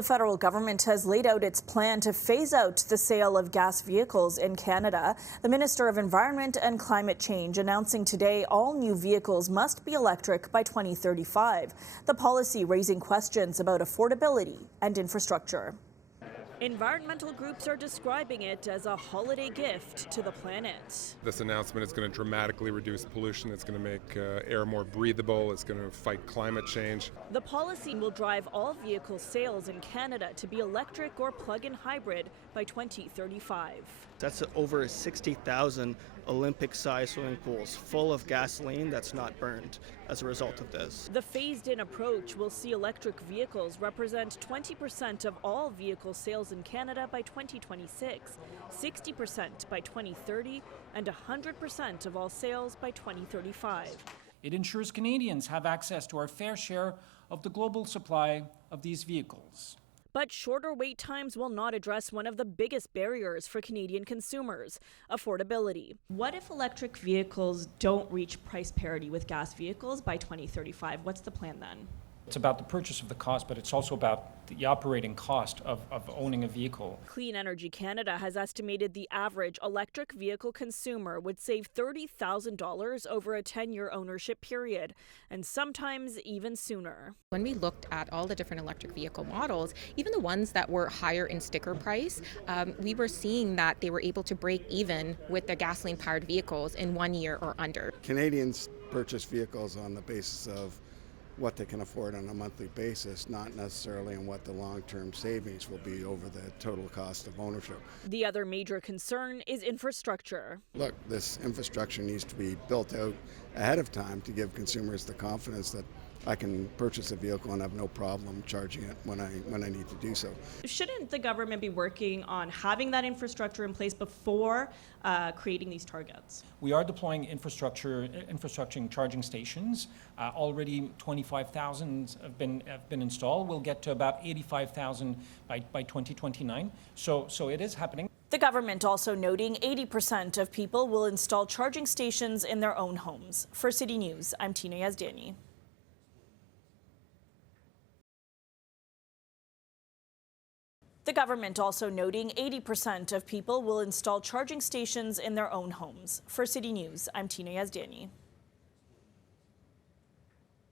The federal government has laid out its plan to phase out the sale of gas vehicles in Canada. The Minister of Environment and Climate Change announcing today all new vehicles must be electric by 2035. The policy raising questions about affordability and infrastructure. Environmental groups are describing it as a holiday gift to the planet. This announcement is going to dramatically reduce pollution. It's going to make air more breathable. It's going to fight climate change. The policy will drive all vehicle sales in Canada to be electric or plug-in hybrid by 2035. That's over 60,000 Olympic-sized swimming pools full of gasoline that's not burned as a result of this. The phased-in approach will see electric vehicles represent 20% of all vehicle sales in Canada by 2026, 60% by 2030, and 100% of all sales by 2035. It ensures Canadians have access to our fair share of the global supply of these vehicles. But shorter wait times will not address one of the biggest barriers for Canadian consumers, affordability. What if electric vehicles don't reach price parity with gas vehicles by 2035? What's the plan then? It's about the purchase of the cost, but it's also about the operating cost of owning a vehicle. Clean Energy Canada has estimated the average electric vehicle consumer would save $30,000 over a 10-year ownership period, and sometimes even sooner. When we looked at all the different electric vehicle models, even the ones that were higher in sticker price, we were seeing that they were able to break even with their gasoline-powered vehicles in 1 year or under. Canadians purchase vehicles on the basis of what they can afford on a monthly basis, not necessarily on what the long-term savings will be over the total cost of ownership. The other major concern is infrastructure. Look, this infrastructure needs to be built out ahead of time to give consumers the confidence that I can purchase a vehicle and have no problem charging it when I need to do so. Shouldn't the government be working on having that infrastructure in place before creating these targets? We are deploying infrastructure charging stations. Already 25,000 have been installed. We'll get to about 85,000 by 2029. So it is happening. The government also noting 80% of people will install charging stations in their own homes. For City News, I'm Tina Yazdani. The government also noting 80% of people will install charging stations in their own homes. For City News, I'm Tina Yazdani.